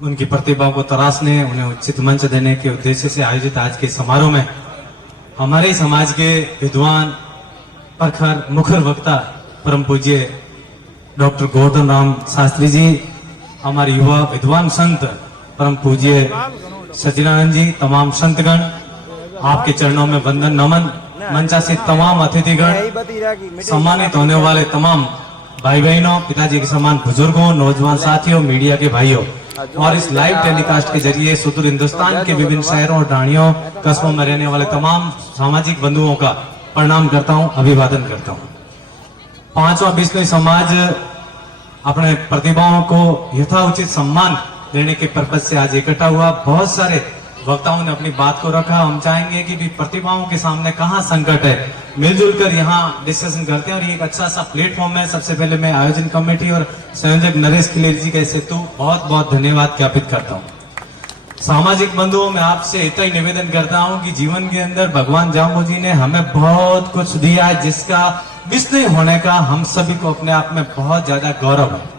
उनकी प्रतिभा को तराशने, उन्हें उचित मंच देने के उद्देश्य से आयोजित आज के समारोह में हमारे समाज के विद्वान, प्रखर, मुखर वक्ता परम पूज्य डॉक्टर गोवर्धन राम शास्त्री जी, हमारे युवा विद्वान संत परम पूज्य सचिदानंद जी, तमाम संतगण, आपके चरणों में वंदन नमन। मंचासीन तमाम अतिथिगण, सम्मानित होने वाले तमाम भाई बहनों, पिताजी के समान बुजुर्गों, नौजवान साथियों, मीडिया के भाइयों और इस लाइव टेलीकास्ट के जरिए सुदूर हिंदुस्तान के विभिन्न शहरों और ढाणियों, कस्बों में रहने वाले तमाम सामाजिक बंधुओं का प्रणाम करता हूं, अभिवादन करता हूं। पांचवा विश्व समाज अपने प्रतिभाओं को यथाउचित सम्मान देने के पर्पज से आज इकट्ठा हुआ। बहुत सारे वक्ताओं ने अपनी बात को रखा। हम चाहेंगे कि भी प्रतिभाओं के सामने कहाँ संकट है, मिलजुल कर यहाँ डिस्कशन करते हैं और ये एक अच्छा सा प्लेटफॉर्म है। सबसे पहले मैं आयोजन कमेटी और संयोजक नरेश खिलेरी जी का इससे बहुत बहुत धन्यवाद ज्ञापित करता हूँ। सामाजिक बंधुओं में आपसे इतना ही निवेदन करता हूँ कि जीवन के अंदर भगवान जाम्बू जी ने हमें बहुत कुछ दिया है, जिसका विस्मय होने का हम सभी को अपने आप में बहुत ज्यादा गौरव है।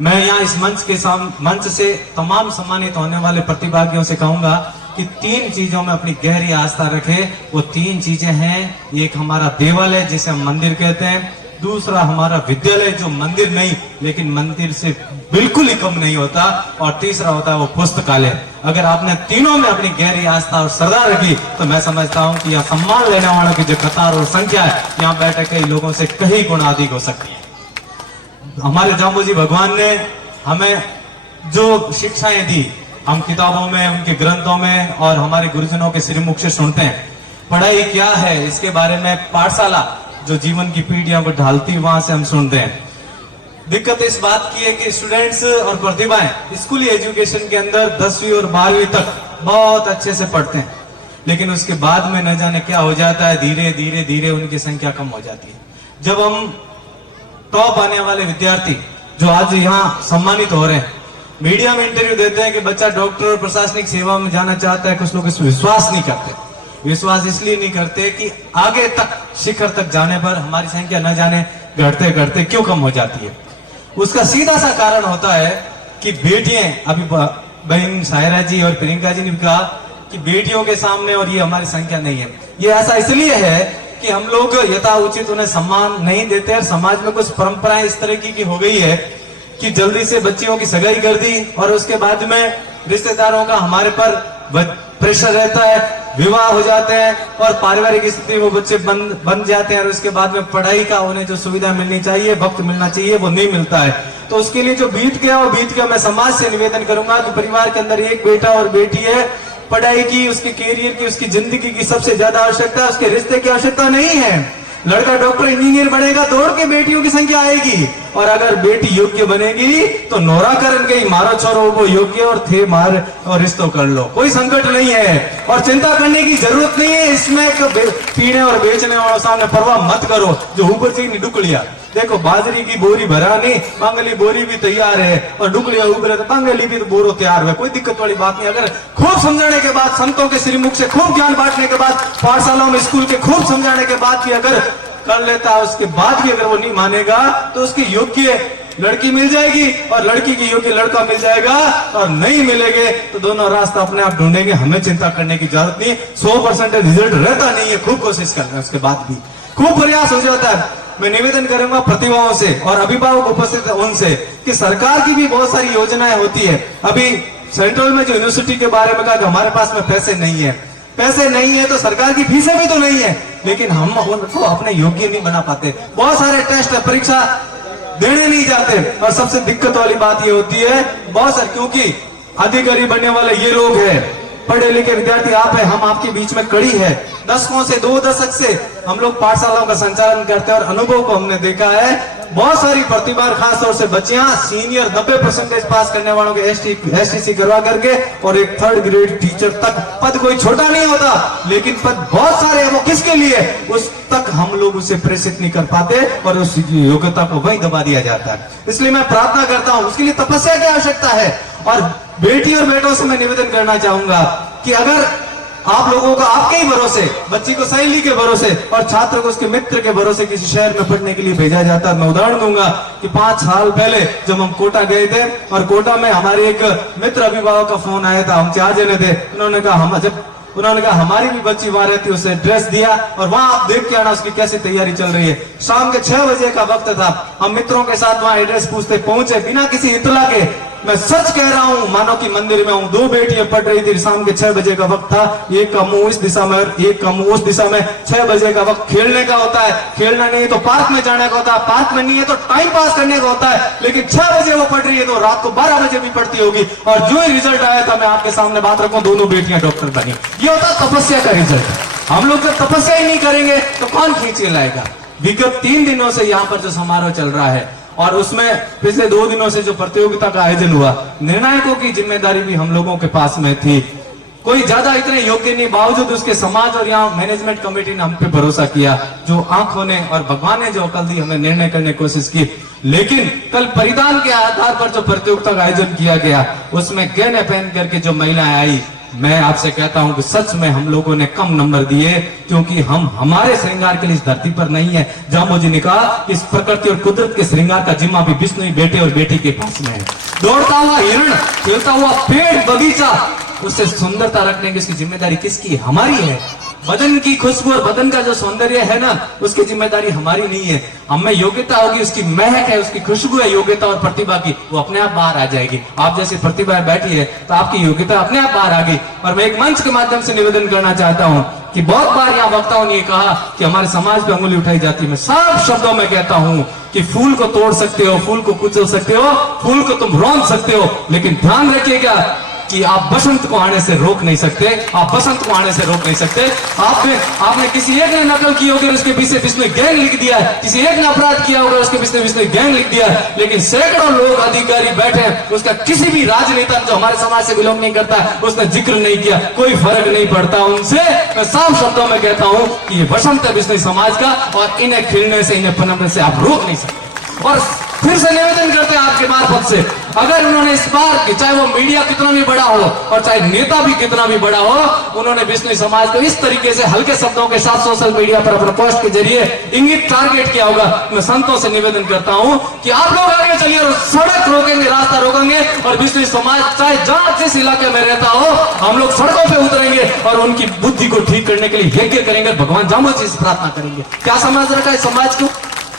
मैं यहाँ इस मंच से तमाम सम्मानित होने वाले प्रतिभागियों से कहूंगा कि 3 चीजों में अपनी गहरी आस्था रखें। वो 3 चीजें हैं, एक हमारा देवालय जिसे हम मंदिर कहते हैं, दूसरा हमारा विद्यालय जो मंदिर नहीं लेकिन मंदिर से बिल्कुल ही कम नहीं होता, और तीसरा होता है वो पुस्तकालय। अगर आपने तीनों में अपनी गहरी आस्था और श्रद्धा रखी तो मैं समझता हूँ कि यहाँ सम्मान लेने वालों की जो कतार और संख्या है, यहाँ बैठे कई लोगों से कई गुना अधिक हो सकती है। हमारे जाम्बू जी भगवान ने हमें जो शिक्षाएं दी, हम किताबों में, उनके ग्रंथों में और हमारे गुरुजनों के श्रीमुख से सुनते हैं। पढ़ाई क्या है इसके बारे में पाठशाला जो जीवन की पीढ़ियों को ढालती, वहां से हम सुनते हैं। दिक्कत इस बात की है कि स्टूडेंट्स और प्रतिभाएं स्कूली एजुकेशन के अंदर 10वीं और 12वीं तक बहुत अच्छे से पढ़ते हैं, लेकिन उसके बाद में न जाने क्या हो जाता है, धीरे धीरे धीरे उनकी संख्या कम हो जाती है। जब हम टॉप आने वाले विद्यार्थी जो आज यहाँ सम्मानित हो रहे हैं, मीडिया में इंटरव्यू देते हैं कि बच्चा डॉक्टर और प्रशासनिक सेवा में जाना चाहता है, कुछ लोग इस विश्वास नहीं करते। विश्वास इसलिए नहीं करते कि आगे तक, शिखर तक जाने पर हमारी संख्या न जाने घटते घटते क्यों कम हो जाती है। उसका सीधा सा कारण होता है कि बेटियां, अभी बहन सायरा जी और प्रियंका जी ने भी कहा कि बेटियों के सामने और ये हमारी संख्या नहीं है। ये ऐसा इसलिए है कि हम लोग यथाउचित उन्हें सम्मान नहीं देते और समाज में कुछ परंपराएं इस तरह की हो गई है कि जल्दी से बच्चियों की सगाई कर दी और उसके बाद में रिश्तेदारों का हमारे पर प्रेशर रहता है, विवाह हो जाते हैं और पारिवारिक स्थिति वो बच्चे बन जाते हैं और उसके बाद में पढ़ाई का उन्हें जो सुविधा मिलनी चाहिए, वक्त मिलना चाहिए, वो नहीं मिलता है। तो उसके लिए जो बीत गया वो बीत गया। मैं समाज से निवेदन करूंगा कि परिवार के अंदर एक बेटा और बेटी है, पढ़ाई की, उसके कैरियर की, उसकी जिंदगी की सबसे ज्यादा आवश्यकता है, उसके रिश्ते की आवश्यकता नहीं है। लड़का डॉक्टर इंजीनियर बनेगा, दौड़ के बेटियों की संख्या आएगी, और अगर बेटी योग्य बनेगी तो नोरा करन गई, मारो छोरो वो योग्य और थे मार और रिश्तों कर लो, कोई संकट नहीं है और चिंता करने की जरूरत नहीं है। इसमें पीने और बेचने वालों सामने परवाह मत करो, जो ऊपर से नहीं डुकलिया। देखो बाजरी की बोरी भरा नहीं, बांगली बोरी भी तैयार है और डुकलिया ऊपर है तो बांगली भी तो बोरो तैयार है, कोई दिक्कत वाली बात नहीं। अगर खूब समझाने के बाद, संतों के श्रीमुख से खूब ज्ञान बांटने के बाद, पाठशालाओं में स्कूल के खूब समझाने के बाद भी अगर कर लेता है, उसके बाद भी अगर वो नहीं मानेगा तो उसकी योग्य लड़की मिल जाएगी और लड़की की योग्य लड़का मिल जाएगा, और नहीं मिलेंगे तो दोनों रास्ता अपने आप ढूंढेंगे। हमें चिंता करने की जरूरत नहीं। 100% रिजल्ट रहता नहीं है, खूब कोशिश करना है, उसके बाद भी खूब प्रयास हो जाता है। मैं निवेदन करूंगा प्रतिभाओं से और अभिभावक उपस्थित है उनसे कि सरकार की भी बहुत सारी योजनाएं होती है। अभी सेंट्रल में जो यूनिवर्सिटी के बारे में कहा कि हमारे पास में पैसे नहीं है, पैसे नहीं है तो सरकार की फीसें भी तो नहीं है, लेकिन हम उनको अपने योग्य नहीं बना पाते। बहुत सारे टेस्ट परीक्षा देने नहीं जाते, और सबसे दिक्कत वाली बात ये होती है बहुत सारे, क्योंकि अधिकारी बनने वाले ये लोग हैं, पढ़े लिखे विद्यार्थी आप है, हम आपके बीच में कड़ी है। दशकों से 2 दशक से हम लोग पाठशालाओं का संचालन करते हैं और अनुभव को हमने देखा है। बहुत सारी प्रतिभा, खासतौर से बच्चियां सीनियर 90% पास करने वालों के STC करवा करके और एक 3rd ग्रेड टीचर तक, पद कोई छोटा नहीं होता लेकिन पद बहुत सारे हैं। वो किसके लिए, उस तक हम लोग उसे प्रेषित नहीं कर पाते और उस योग्यता को वहीं दबा दिया जाता है। इसलिए मैं प्रार्थना करता हूं, उसके लिए तपस्या की आवश्यकता है। और बेटी और बेटों से मैं निवेदन करना चाहूंगा कि अगर आप लोगों को आपके ही भरोसे, बच्ची को सहेली के भरोसे और छात्र को उसके मित्र के भरोसे किसी शहर में पढ़ने के लिए भेजा जाता है। मैं उदाहरण दूंगा कि 5 साल पहले जब हम कोटा गए थे और कोटा में हमारे एक मित्र अभिभावक का फोन आया था, हम 4 जने थे। उन्होंने कहा हमारी भी बच्ची वहां रहती, उसे ड्रेस दिया और वहां आप देख के आना उसकी कैसी तैयारी चल रही है। शाम के 6 बजे का वक्त था, हम मित्रों के साथ वहां एड्रेस पूछते पहुंचे बिना किसी इतला के। मैं सच कह रहा हूं, मानो कि मंदिर में हूं। 2 बेटियां पढ़ रही थी, शाम के 6 बजे का वक्त था। एक का मुंह इस दिशा में और एक का मुंह उस दिशा में। 6 बजे का वक्त खेलने का होता है, खेलना नहीं है तो पार्क में जाने का होता है, पार्क में नहीं है तो टाइम पास करने का होता है। लेकिन 6 बजे वो पढ़ रही है तो रात को 12 बजे भी पढ़ती होगी। और जो ही रिजल्ट आया था, मैं आपके सामने बात रखूं, दोनों बेटियां डॉक्टर बनी। ये होता तपस्या का रिजल्ट। हम लोग जब तपस्या ही नहीं करेंगे तो कौन खींच के लाएगा। विगत 3 दिनों से यहाँ पर जो समारोह चल रहा है और उसमें पिछले 2 दिनों से जो प्रतियोगिता का आयोजन हुआ, निर्णायकों की जिम्मेदारी भी हम लोगों के पास में थी। कोई ज्यादा इतने योग्य नहीं, बावजूद उसके समाज और यहाँ मैनेजमेंट कमेटी ने हम पे भरोसा किया। जो आंखों ने और भगवान ने जो अकल दी, हमें निर्णय करने की कोशिश की। लेकिन कल परिधान के आधार पर जो प्रतियोगिता का आयोजन किया गया, उसमें गहने पहन करके जो महिलाएं आई, मैं आपसे कहता हूं कि सच में हम लोगों ने कम नंबर दिए, क्योंकि हम हमारे श्रृंगार के लिए इस धरती पर नहीं है। जामो जी ने कहा इस प्रकृति और कुदरत के श्रृंगार का जिम्मा भी विष्णु बेटे और बेटी के पास में है। दौड़ता हुआ हिरण, खेलता हुआ पेड़, बगीचा, उससे सुंदरता रखने की उसकी जिम्मेदारी किसकी? हमारी है। बदन की खुशबू और बदन का जो सौंदर्य है ना, उसकी जिम्मेदारी हमारी नहीं है। हमें योग्यता होगी, उसकी महक है, उसकी खुशबू है, योग्यता और प्रतिभा की, वो अपने आप बाहर आ जाएगी। आप जैसी प्रतिभा बैठी है तो आपकी योग्यता अपने आप बाहर आ गई। और मैं एक मंच के माध्यम से निवेदन करना चाहता हूं कि बहुत बार यहाँ वक्ताओं ने कहा कि हमारे समाज पे अंगुली उठाई जाती है। मैं साफ शब्दों में कहता हूं कि फूल को तोड़ सकते हो, फूल को कुचल सकते हो, फूल को तुम रौंद सकते हो, लेकिन ध्यान रखिएगा कि आप बसंत को आने से रोक नहीं सकते। आप बसंत को आने से रोक नहीं सकते। आपने किसी एक ने नकल की होगी, उसके पीछे विष्णु गैंग लिख दिया। किसी एक ने अपराध किया होगा, उसके पीछे विष्णु गैंग लिख दिया। लेकिन सैकड़ों लोग अधिकारी बैठे, उसका किसी भी राजनेता जो हमारे समाज से बिलोंग नहीं करता, उसने जिक्र नहीं किया। कोई फर्क नहीं पड़ता उनसे। मैं साफ शब्दों में कहता हूं कि ये बसंत है विष्णु समाज का, और इन्हें खिलने से, इन्हें पनपने से आप रोक नहीं सकते। और फिर से निवेदन करते हैं आपके मार्फत से, अगर उन्होंने इस बार, चाहे वो मीडिया कितना भी बड़ा हो और चाहे नेता भी कितना भी बड़ा हो, उन्होंने विष्णु समाज को इस तरीके से हल्के शब्दों के साथ सोशल मीडिया पर अपने पोस्ट के जरिए इंगित टारगेट किया होगा, मैं संतों से निवेदन करता हूं कि आप लोग आगे चलिए और सड़क रोकेंगे, रास्ता रोकेंगे, और विष्णु समाज चाहे जहां जिस इलाके में रहता हो, हम लोग सड़कों पे उतरेंगे और उनकी बुद्धि को ठीक करने के लिए यज्ञ करेंगे, भगवान जामो जी से प्रार्थना करेंगे। क्या समझ रखा है समाज को?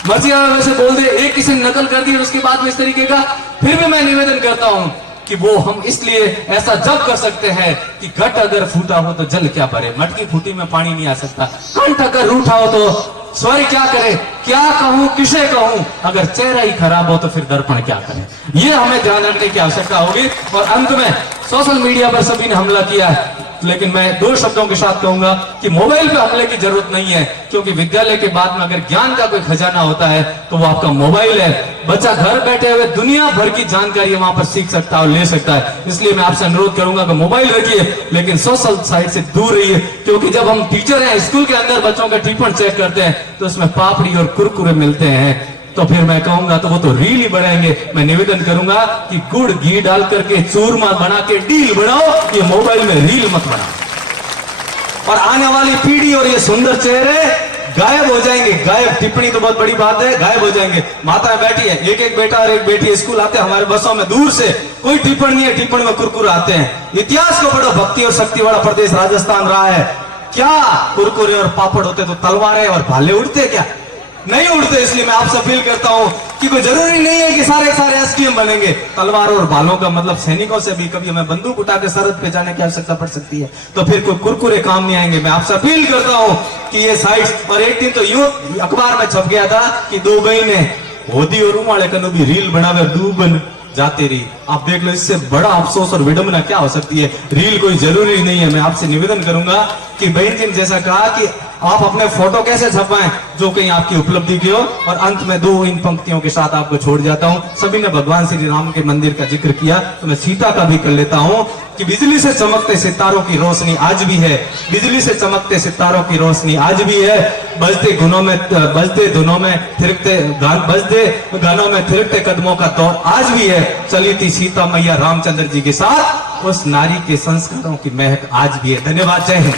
मर्जी वैसे बोल दे, एक किसी ने नकल कर दी और उसके बाद में इस तरीके का। फिर भी मैं निवेदन करता हूं कि वो हम इसलिए ऐसा जब कर सकते हैं कि घट अगर फूटा हो तो जल क्या भरे, मटकी फूटी में पानी नहीं आ सकता। कंठ अगर रूठा हो तो स्वर क्या करे, क्या कहूं, किसे कहूं, अगर चेहरा ही खराब हो तो फिर दर्पण क्या करे। ये हमें ध्यान रखने की आवश्यकता होगी। और अंत में, सोशल मीडिया पर सभी ने हमला किया है, लेकिन मैं 2 शब्दों के साथ कहूंगा कि मोबाइल पे हमले की जरूरत नहीं है, क्योंकि विद्यालय के बाद में अगर ज्ञान का कोई खजाना होता है तो वो आपका मोबाइल है। बच्चा घर बैठे हुए दुनिया भर की जानकारी वहां पर सीख सकता है और ले सकता है। इसलिए मैं आपसे अनुरोध करूंगा कि मोबाइल रखिए, लेकिन सोशल साइट से दूर रहिए, क्योंकि जब हम टीचर हैं, स्कूल के अंदर बच्चों के टिफिन चेक करते हैं तो उसमें पापड़ी और कुरकुरे मिलते हैं, तो फिर मैं कहूंगा तो वो तो रील ही बनाएंगे। मैं निवेदन करूंगा कि गुड़ घी डाल करके चूरमा बना के डील बनाओ, ये मोबाइल में रील मत बनाओ। और आने वाली पीढ़ी और ये सुंदर चेहरे गायब हो जाएंगे। गायब, टिप्पणी तो बहुत बड़ी बात है, गायब हो जाएंगे। माताएं बैठी है, एक बेटा और एक बेटी स्कूल आते हैं हमारे बसों में, दूर से कोई टिप्पण नहीं है, टिप्पण में कुरकुरे आते हैं। इतिहास को पढ़ो, भक्ति और शक्ति वाला प्रदेश राजस्थान रहा है। क्या कुरकुरे और पापड़ होते तो तलवारें और भाले उड़ते क्या? नहीं उड़ते। इसलिए मैं आपसे अपील करता हूं कि कोई जरूरी नहीं है कि सारे एसडीएम बनेंगे। तलवार और भालों का मतलब सैनिकों से भी कभी हमें बंदूक उठा के सरहद पे जाने की आवश्यकता पड़ सकती है, तो फिर कोई कुरकुरे काम नहीं आएंगे। मैं आपसे अपील करता हूं कि ये साइट्स, और एक दिन तो यूं अखबार में छप गया था कि 2 बहने होदी और उमाड़े कनु भी रील बनावे डूबन जाते रही। आप देख लो, इससे बड़ा अफसोस और विडंबना क्या हो सकती है। रील कोई जरूरी नहीं है। मैं आपसे निवेदन करूंगा कि बहन जी ने जैसा कहा कि आप अपने फोटो कैसे छपवाएं जो कहीं आपकी उपलब्धि की हो। और अंत में 2 इन पंक्तियों के साथ आपको छोड़ जाता हूं। सभी ने भगवान श्री राम के मंदिर का जिक्र किया, तो मैं सीता का भी कर लेता हूं कि बिजली से चमकते सितारों की रोशनी आज भी है, बिजली से चमकते सितारों की रोशनी आज भी है। बजते धुनों में थिरकते गानों में थिरकते कदमों का दौर आज भी है। चली थी सीता मैया रामचंद्र जी के साथ, उस नारी के संस्कारों की महक आज भी है। धन्यवाद, जय हिंद।